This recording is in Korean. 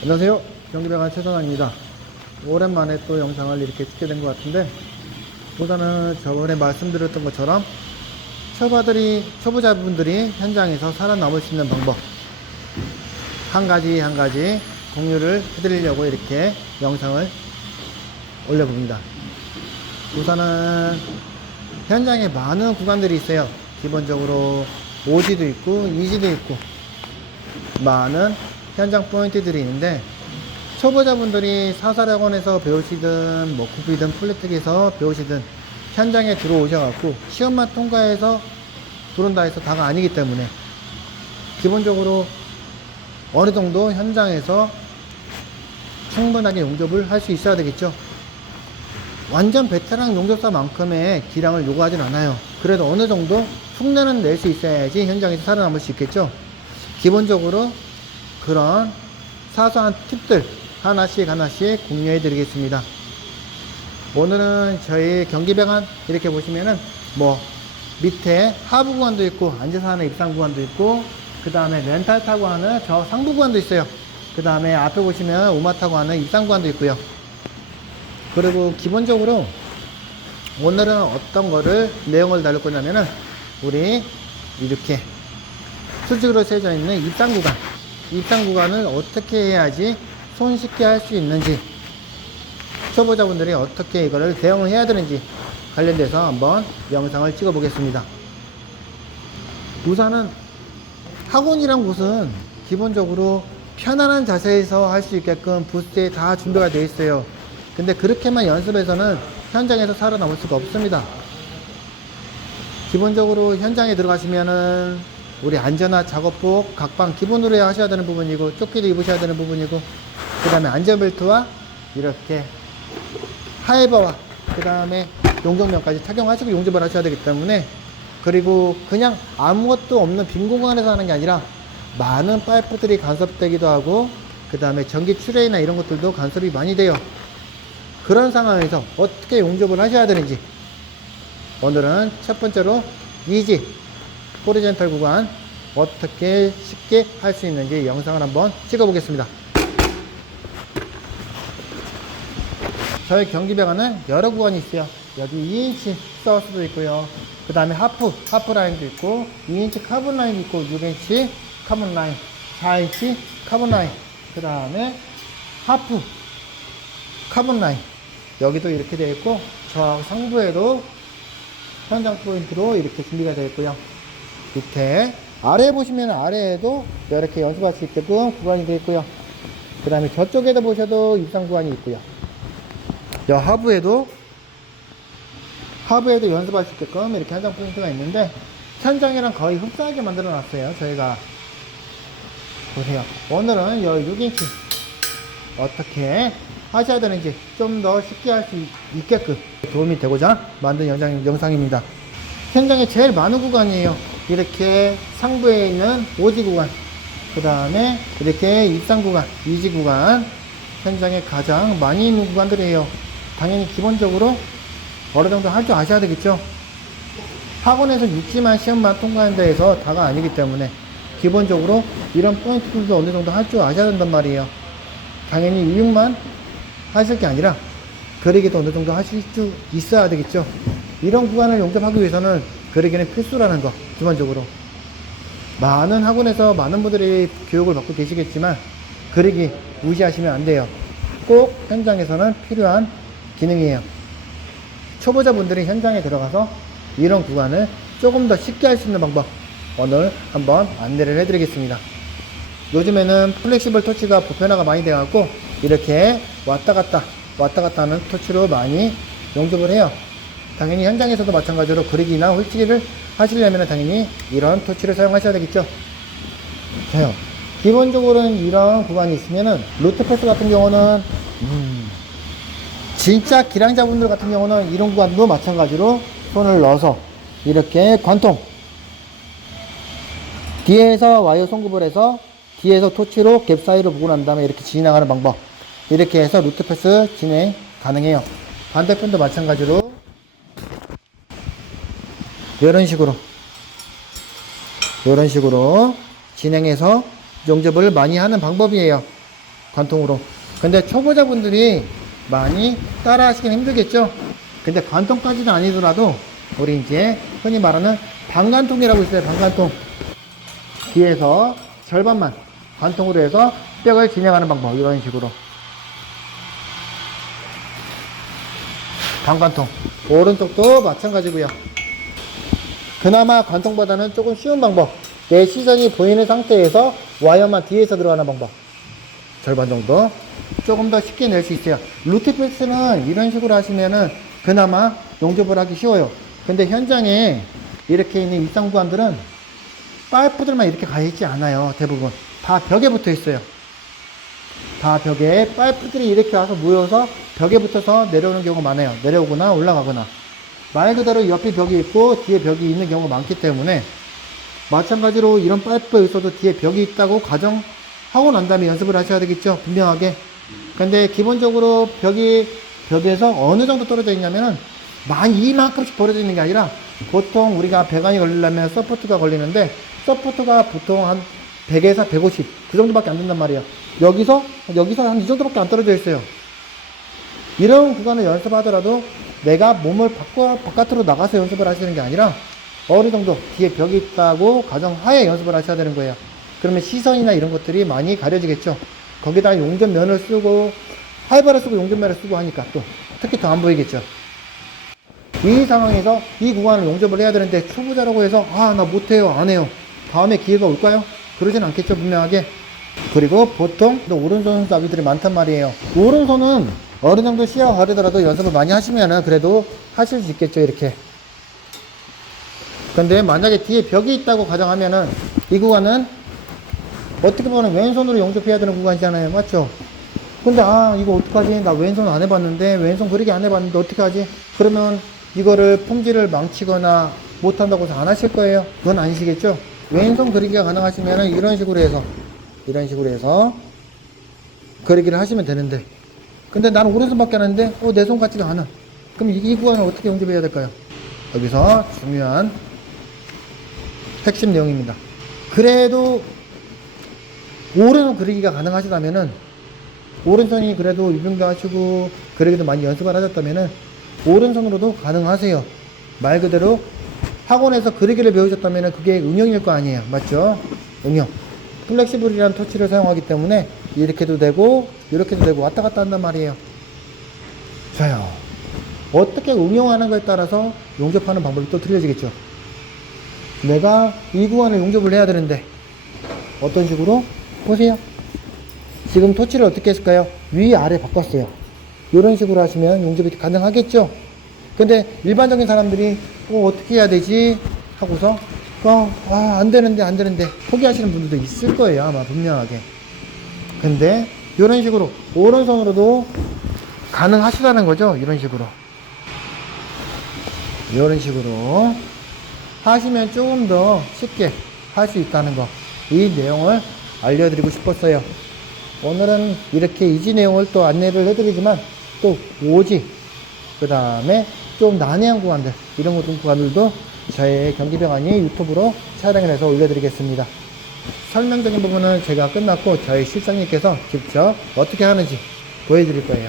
안녕하세요. 경기배관 최선환입니다. 오랜만에 또 영상을 이렇게 찍게 된 것 같은데, 우선은 저번에 말씀드렸던 것처럼 초보자분들이 현장에서 살아남을 수 있는 방법 한 가지 한 가지 공유를 해드리려고 이렇게 영상을 올려봅니다. 우선은 현장에 많은 구간들이 있어요. 기본적으로 오지도 있고 이지도 있고 많은 현장 포인트들이 있는데, 초보자분들이 사설학원에서 배우시든 구비든 플랫텍에서 배우시든 현장에 들어오셔갖고 시험만 통과해서 들어온다 해서 다가 아니기 때문에 기본적으로 어느 정도 현장에서 충분하게 용접을 할 수 있어야 되겠죠. 완전 베테랑 용접사만큼의 기량을 요구하진 않아요. 그래도 어느 정도 흉내는 낼 수 있어야지 현장에서 살아남을 수 있겠죠. 기본적으로 그런 사소한 팁들 하나씩 공유해 드리겠습니다. 오늘은 저희 경기배관 이렇게 보시면은 밑에 하부 구간도 있고 앉아서 하는 입상 구간도 있고, 그 다음에 렌탈 타고 하는 저 상부 구간도 있어요. 그 다음에 앞에 보시면 오마 타고 하는 입상 구간도 있고요. 그리고 기본적으로 오늘은 어떤 거를 내용을 다룰 거냐면은, 우리 이렇게 수직으로 세져 있는 입상 구간을 어떻게 해야지 손쉽게 할 수 있는지, 초보자분들이 어떻게 이거를 대응을 해야 되는지 관련돼서 한번 영상을 찍어 보겠습니다. 우선은 학원이란 곳은 기본적으로 편안한 자세에서 할 수 있게끔 부스에 다 준비가 되어 있어요. 근데 그렇게만 연습해서는 현장에서 살아남을 수가 없습니다. 기본적으로 현장에 들어가시면은 우리 안전화 작업복 각방 기본으로 하셔야 되는 부분이고, 조끼도 입으셔야 되는 부분이고, 그 다음에 안전벨트와 이렇게 하이버와 그 다음에 용접면까지 착용하시고 용접을 하셔야 되기 때문에, 그리고 그냥 아무것도 없는 빈 공간에서 하는 게 아니라 많은 파이프들이 간섭되기도 하고, 그 다음에 전기 출혈이나 이런 것들도 간섭이 많이 돼요. 그런 상황에서 어떻게 용접을 하셔야 되는지, 오늘은 첫 번째로 이지 호리젠탈 구간 어떻게 쉽게 할 수 있는지 영상을 한번 찍어 보겠습니다. 저희 경기배관은 여러 구간이 있어요. 여기 2인치 서스도 있고요. 그 다음에 하프 라인도 있고, 2인치 카본 라인도 있고, 6인치 카본 라인, 4인치 카본 라인, 그 다음에 하프 카본 라인, 여기도 이렇게 되어 있고, 저 상부에도 현장 포인트로 이렇게 준비가 되어 있고요. 밑에 아래에 보시면 아래에도 이렇게 연습할 수 있게끔 구간이 되어 있고요. 그 다음에 저쪽에도 보셔도 입상 구간이 있고요. 저 하부에도 연습할 수 있게끔 이렇게 현장 포인트가 있는데, 현장이랑 거의 흡사하게 만들어 놨어요. 저희가 보세요. 오늘은 6인치 어떻게 하셔야 되는지 좀 더 쉽게 할 수 있게끔 도움이 되고자 만든 영상입니다. 현장에 제일 많은 구간이에요. 이렇게 상부에 있는 오지 구간, 그 다음에 이렇게 입상 구간, 이지 구간, 현장에 가장 많이 있는 구간들이에요. 당연히 기본적으로 어느 정도 할 줄 아셔야 되겠죠. 학원에서 6지만 시험만 통과한다 해서 다가 아니기 때문에 기본적으로 이런 포인트들도 어느 정도 할 줄 아셔야 된단 말이에요. 당연히 이육만 하실 게 아니라 그리기도 어느 정도 하실 수 있어야 되겠죠. 이런 구간을 용접하기 위해서는 그리기는 필수라는 거, 기본적으로. 많은 학원에서 많은 분들이 교육을 받고 계시겠지만 그리기 무시하시면 안 돼요. 꼭 현장에서는 필요한 기능이에요. 초보자분들이 현장에 들어가서 이런 구간을 조금 더 쉽게 할 수 있는 방법, 오늘 한번 안내를 해드리겠습니다. 요즘에는 플렉시블 토치가 보편화가 많이 되어갖고 이렇게 왔다 갔다 하는 토치로 많이 용접을 해요. 당연히 현장에서도 마찬가지로 그리기나 홀치기를 하시려면 당연히 이런 토치를 사용하셔야 되겠죠. 자요. 기본적으로는 이런 구간이 있으면은, 루트 패스 같은 경우는 진짜 기량자분들 같은 경우는 이런 구간도 마찬가지로 손을 넣어서 이렇게 관통, 뒤에서 와이어 송급을 해서 뒤에서 토치로 갭 사이로 보고 난 다음에 이렇게 진행하는 방법, 이렇게 해서 루트 패스 진행 가능해요. 반대편도 마찬가지로 이런 식으로 진행해서 용접을 많이 하는 방법이에요. 관통으로. 근데 초보자분들이 많이 따라 하시긴 힘들겠죠. 근데 관통까지는 아니더라도 우리 이제 흔히 말하는 반관통이라고 있어요. 반관통. 뒤에서 절반만 관통으로 해서 뼈를 진행하는 방법. 이런 식으로. 반관통. 오른쪽도 마찬가지고요. 그나마 관통보다는 조금 쉬운 방법. 내 시선이 보이는 상태에서 와이어만 뒤에서 들어가는 방법. 절반 정도. 조금 더 쉽게 낼 수 있어요. 루트필스는 이런 식으로 하시면은 그나마 용접을 하기 쉬워요. 근데 현장에 이렇게 있는 일상 구간들은 파이프들만 이렇게 가 있지 않아요. 대부분. 다 벽에 붙어 있어요. 다 벽에 파이프들이 이렇게 와서 모여서 벽에 붙어서 내려오는 경우가 많아요. 내려오거나 올라가거나. 말 그대로 옆에 벽이 있고 뒤에 벽이 있는 경우가 많기 때문에 마찬가지로 이런 파이프가 있어도 뒤에 벽이 있다고 가정하고 난 다음에 연습을 하셔야 되겠죠. 분명하게. 근데 기본적으로 벽에서 어느 정도 떨어져 있냐면은 많이 이만큼씩 벌어져 있는 게 아니라 보통 우리가 배관이 걸리려면 서포트가 걸리는데 서포트가 보통 한 100에서 150 그 정도밖에 안 된단 말이에요. 여기서 한 이 정도밖에 안 떨어져 있어요. 이런 구간을 연습하더라도 내가 몸을 바깥으로 나가서 연습을 하시는 게 아니라 어느 정도 뒤에 벽이 있다고 가정하에 연습을 하셔야 되는 거예요. 그러면 시선이나 이런 것들이 많이 가려지겠죠. 거기다 용접면을 쓰고 하이바를 쓰고 용접면을 쓰고 하니까 또 특히 더 안 보이겠죠. 이 상황에서 이 구간을 용접을 해야 되는데 초보자라고 해서 나 못해요, 안 해요, 다음에 기회가 올까요? 그러진 않겠죠. 분명하게. 그리고 보통 오른손 아기들이 많단 말이에요. 오른손은 어느 정도 시야가 가리더라도 연습을 많이 하시면은 그래도 하실 수 있겠죠. 이렇게. 근데 만약에 뒤에 벽이 있다고 가정하면은 이 구간은 어떻게 보면 왼손으로 용접해야 되는 구간이잖아요. 맞죠? 근데 이거 어떡하지? 나 왼손 안 해봤는데, 왼손 그리기 안 해봤는데 어떡하지? 그러면 이거를 품질을 망치거나 못한다고 해서 안 하실 거예요. 그건 아니시겠죠? 왼손 그리기가 가능하시면은 이런 식으로 해서 그리기를 하시면 되는데, 근데 나는 오른손밖에 안 하는데 내 손 같지가 않아. 그럼 이 구간을 어떻게 용접해야 될까요? 여기서 중요한 핵심 내용입니다. 그래도 오른손 그리기가 가능하시다면은, 오른손이 그래도 유병도 하시고 그러기도 많이 연습을 하셨다면은 오른손으로도 가능하세요. 말 그대로 학원에서 그리기를 배우셨다면은 그게 응용일 거 아니에요. 맞죠? 응용. 플렉시블이라는 토치를 사용하기 때문에 이렇게도 되고 이렇게도 되고 왔다 갔다 한단 말이에요. 자요. 어떻게 응용하는 것에 따라서 용접하는 방법이 또 틀려지겠죠. 내가 이 구간을 용접을 해야 되는데 어떤 식으로? 보세요. 지금 토치를 어떻게 했을까요? 위아래 바꿨어요. 이런 식으로 하시면 용접이 가능하겠죠. 근데 일반적인 사람들이 어떻게 해야 되지? 하고서 안 되는데 포기하시는 분들도 있을 거예요. 아마 분명하게. 근데 이런 식으로 오른손으로도 가능하시다는 거죠. 이런 식으로 하시면 조금 더 쉽게 할 수 있다는 거, 이 내용을 알려드리고 싶었어요. 오늘은 이렇게 이지 내용을 또 안내를 해드리지만 또 오지, 그 다음에 좀 난해한 구간들, 이런 구간들도 저의 경기병원이 유튜브로 촬영을 해서 올려드리겠습니다. 설명적인 부분은 제가 끝났고 저희 실장님께서 직접 어떻게 하는지 보여드릴 거예요.